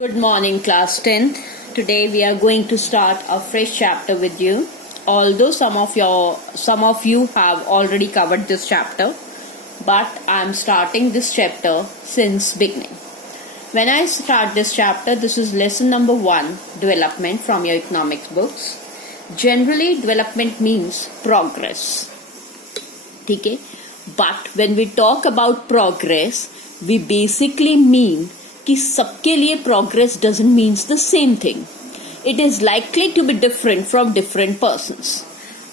Good morning, class 10th. Today we are going to start a fresh chapter with you. Although some of you have already covered this chapter, but I am starting this chapter since beginning. When I start this chapter, this is lesson number 1, development, from your economics books. Generally, development means progress. Okay? But when we talk about progress, we basically mean कि सबके लिए progress doesn't means the same thing. It is likely to be different from different persons.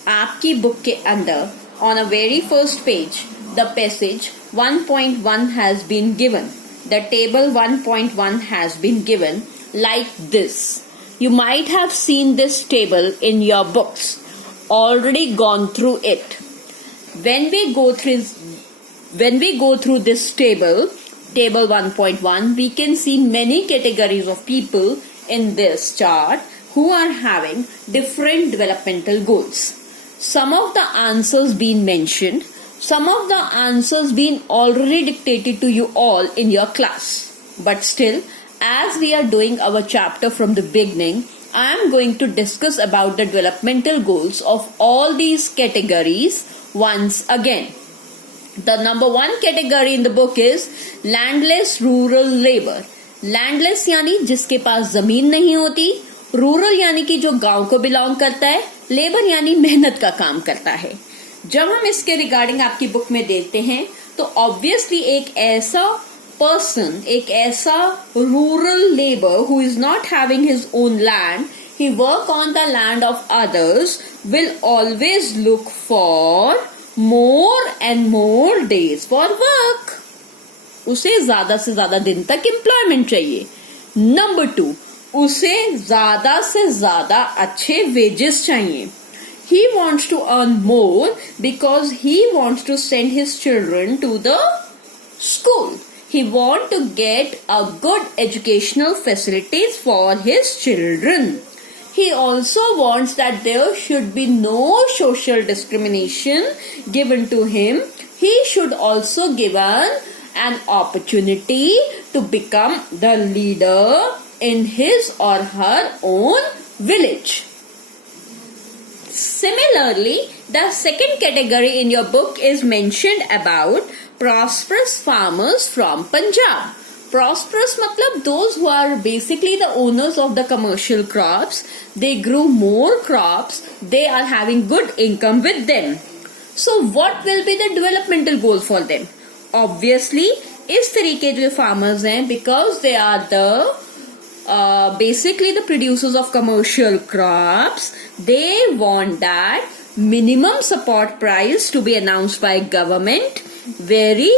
आपकी book के अंदर on a very first page, the passage 1.1 has been given. The table 1.1 has been given like this. You might have seen this table in your books, already gone through it. When we go through this table 1.1, we can see many categories of people in this chart who are having different developmental goals. Some of the answers been mentioned, some of the answers been already dictated to you all in your class. But still, as we are doing our chapter from the beginning, I am going to discuss about the developmental goals of all these categories once again. The number 1 category in the book is landless rural labor. Landless यानी जिसके पास जमीन नहीं होती, rural यानी कि जो गांव को बिलोंग करता है, लेबर यानी मेहनत का काम करता है. जब हम इसके रिगार्डिंग आपकी बुक में देखते हैं तो ऑब्वियसली एक ऐसा पर्सन, एक ऐसा rural labour who is not having his own land, he work on the land of others, will always look for more and more days for work. उसे ज्यादा से ज्यादा दिन तक एम्प्लॉयमेंट चाहिए. नंबर 2, उसे ज्यादा से ज्यादा अच्छे वेजेस चाहिए. He wants to earn more because he wants to send his children to the school. He wants to get a good educational facilities for his children. He also wants that there should be no social discrimination given to him. He should also given an opportunity to become the leader in his or her own village. Similarly, the second category in your book is mentioned about prosperous farmers from Punjab. Prosperous matlab those who are basically the owners of the commercial crops. They grew more crops. They are having good income with them. So what will be the developmental goal for them? Obviously, इस तरीके जो farmers हैं, because they are the basically the producers of commercial crops, they want that minimum support price to be announced by government very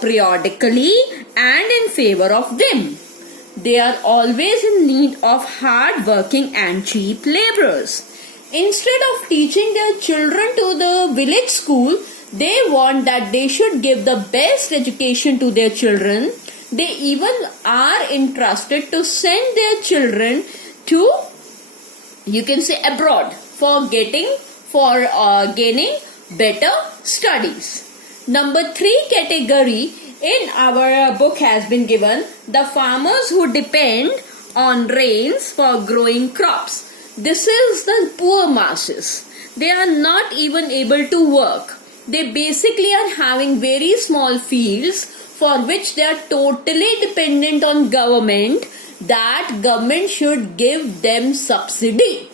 periodically and in favor of them. They are always in need of hard working and cheap laborers. Instead of teaching their children to the village school, they want that they should give the best education to their children. They even are interested to send their children to, you can say, abroad for gaining better studies. Number 3 category in our book has been given the farmers who depend on rains for growing crops. This is the poor masses. They are not even able to work. They basically are having very small fields for which they are totally dependent on government, that government should give them subsidy.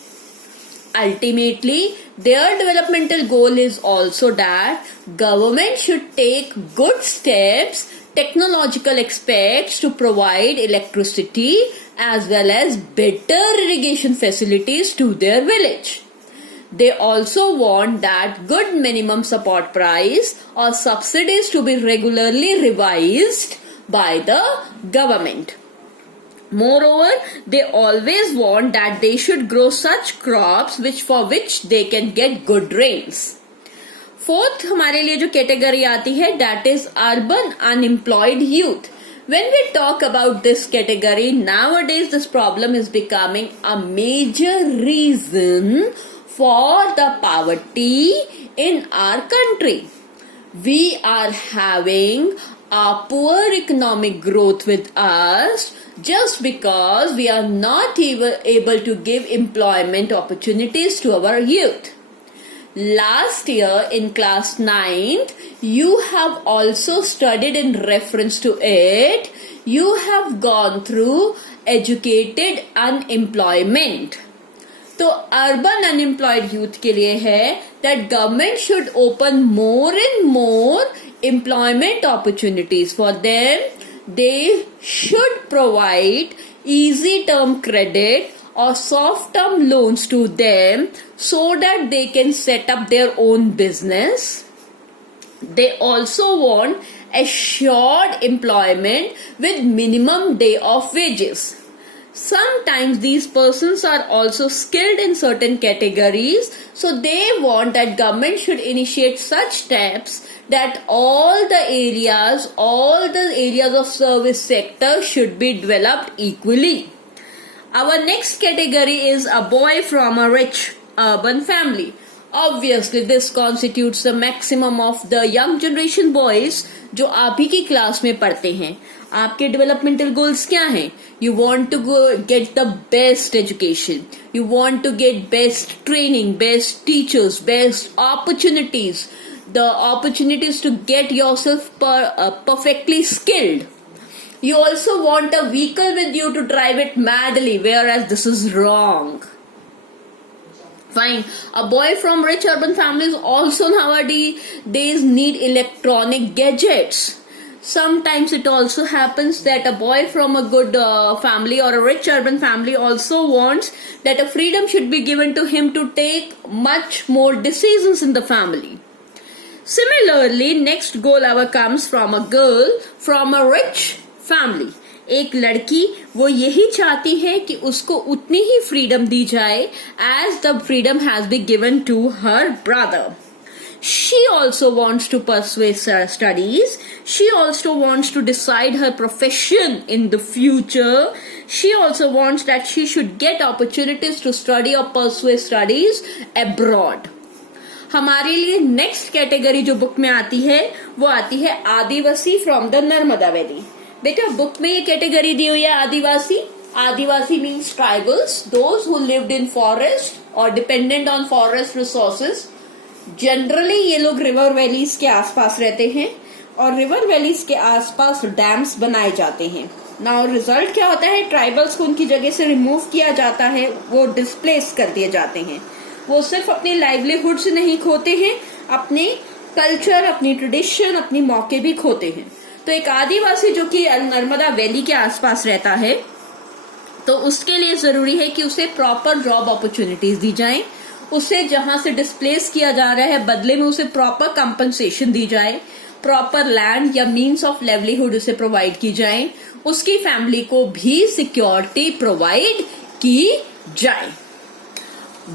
Ultimately, their developmental goal is also that government should take good steps, technological aspects to provide electricity as well as better irrigation facilities to their village. They also want that good minimum support price or subsidies to be regularly revised by the government. Moreover, they always want that they should grow such crops for which they can get good rains. Fourth हमारे लिए जो category आती है, that is urban unemployed youth. When we talk about this category, nowadays this problem is becoming a major reason for the poverty in our country. We are having a poor economic growth with us. just because we are not able to give employment opportunities to our youth. Last year in class 9th, you have also studied in reference to it. You have gone through educated unemployment. तो urban unemployed youth के लिए है that government should open more and more employment opportunities for them. They should provide easy term credit or soft term loans to them so that they can set up their own business. They also want assured employment with minimum day of wages. Sometimes these persons are also skilled in certain categories, so they want that government should initiate such steps that all the areas of service sector should be developed equally. Our next category is a boy from a rich urban family. Obviously, this constitutes the maximum of the young generation boys जो आप ही की class में पढ़ते हैं. आपके developmental goals क्या हैं? You want to get the best education. You want to get best training, best teachers, best opportunities. The opportunities to get yourself perfectly skilled. You also want a vehicle with you to drive it madly, whereas this is wrong. Fine. A boy from rich urban families also nowadays need electronic gadgets. Sometimes it also happens that a boy from a good family or a rich urban family also wants that a freedom should be given to him to take much more decisions in the family. Similarly, next goal our comes from a girl from a rich family. एक लड़की वो यही चाहती है कि उसको उतनी ही freedom दी जाए as the freedom has been given to her brother. She also wants to pursue her studies. She also wants to decide her profession in the future. She also wants that she should get opportunities to study or pursue studies abroad. हमारे लिए next category जो book में आती है वो आती है Adivasi from the Narmada valley. बेटा बुक में ये कैटेगरी दी हुई है Adivasi. Adivasi means tribals, those who lived in forest और dependent on forest resources. Generally ये लोग रिवर वैलीज के आसपास रहते हैं और रिवर वैलीज के आसपास डैम्स बनाए जाते हैं. नाउ रिजल्ट क्या होता है? ट्राइबल्स को उनकी जगह से रिमूव किया जाता है, वो डिस्प्लेस कर दिए जाते हैं. वो सिर्फ अपनी लाइवलीहुड से नहीं खोते हैं, अपने कल्चर, अपनी ट्रेडिशन, अपनी मौके भी खोते हैं. तो एक आदिवासी जो कि नर्मदा वैली के आसपास रहता है तो उसके लिए जरूरी है कि उसे प्रॉपर जॉब अपॉर्चुनिटीज दी जाएं. उसे जहां से डिस्प्लेस किया जा रहा है बदले में उसे प्रॉपर कंपनसेशन दी जाए, प्रॉपर लैंड या मीन्स ऑफ लाइवलीहुड उसे प्रोवाइड की जाए, उसकी फैमिली को भी सिक्योरिटी प्रोवाइड की जाए.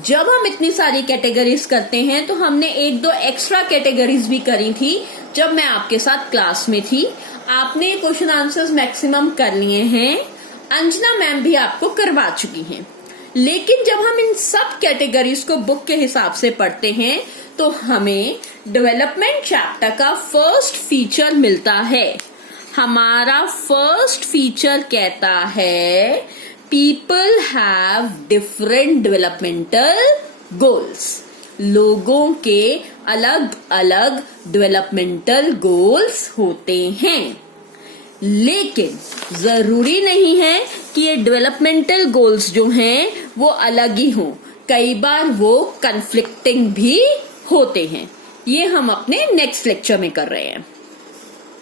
जब हम इतनी सारी कैटेगरीज करते हैं तो हमने एक दो एक्स्ट्रा कैटेगरीज भी करी थी जब मैं आपके साथ क्लास में थी. आपने क्वेश्चन आंसर्स मैक्सिमम कर लिए हैं, अंजना मैम भी आपको करवा चुकी हैं. लेकिन जब हम इन सब कैटेगरीज को बुक के हिसाब से पढ़ते हैं तो हमें डेवलपमेंट चैप्टर का फर्स्ट फीचर मिलता है. हमारा फर्स्ट फीचर कहता है people have different developmental goals. लोगों के अलग अलग डेवलपमेंटल गोल्स होते हैं, लेकिन जरूरी नहीं है कि ये डेवलपमेंटल गोल्स जो हैं वो अलग ही हों. कई बार वो कन्फ्लिक्टिंग भी होते हैं. ये हम अपने नेक्स्ट लेक्चर में कर रहे हैं.